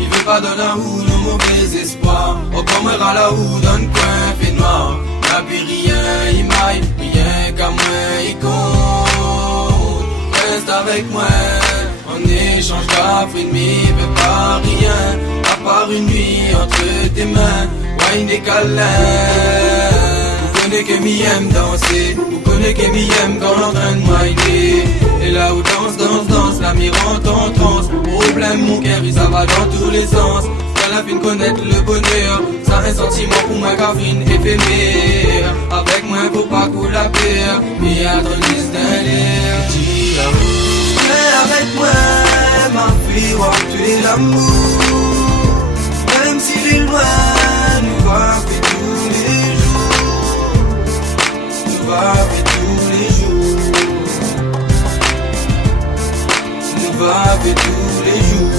Il veut pas donner un ou nos mauvais espoirs. Au comme à la ou donne coin fait noir. N'a plus rien, il maille, rien qu'à moi, il compte. Reste avec moi, en échange d'Afrique, mais veut pas rien. À part une nuit entre tes mains, wine et câlin. Vous connaissez que m'y aime danser, vous connaissez que m'y aime quand on est en train de whiner. Et là où danse, la mirante en transe. Problème mon cœur, ça va dans tous les sens. Quand la fine connaître le bonheur, ça un sentiment pour moi cafine éphémère. Avec moi faut pas couler la peur, mais à trop l'air. Viens avec moi, ma fille, voir tu es l'amour. Même s'il est loin, nous va faire tous les jours. Nous va faire tous les jours. Nous va faire tous les jours.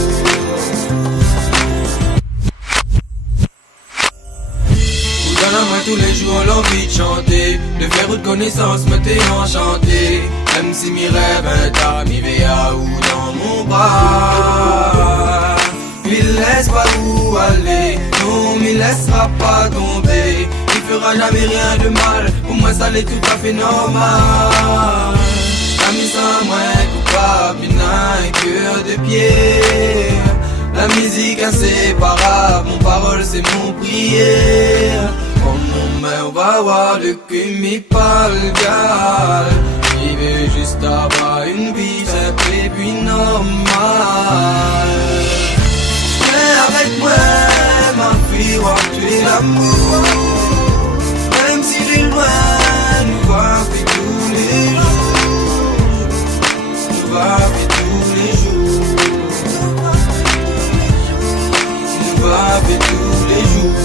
Vous donne à moi tous les jours l'envie de chanter. De faire de connaissance me t'est enchanté. Même si mes rêves un mi à ou dans mon bras. Il laisse pas où aller, non, il laissera pas tomber. Il fera jamais rien de mal, pour moi ça l'est tout à fait normal. L'ami sans moi coupable, il n'a un cœur de pierre. La musique inséparable, mon parole c'est mon prière. En mon main on va voir le cul, mais pas le gars. Il veut juste avoir une vie simple et puis normale. Viens avec moi, ma fille, voir tu es l'amour. Même s'il est loin, nous va faire tous les jours. Nous va faire tous les jours. Nous va faire tous les jours.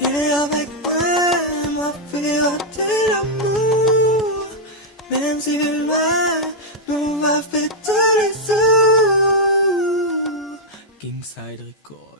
Viens avec moi, ma fille, voir tu es l'amour. Même s'il est loin, nous va faire tous les jours. Kingside Record.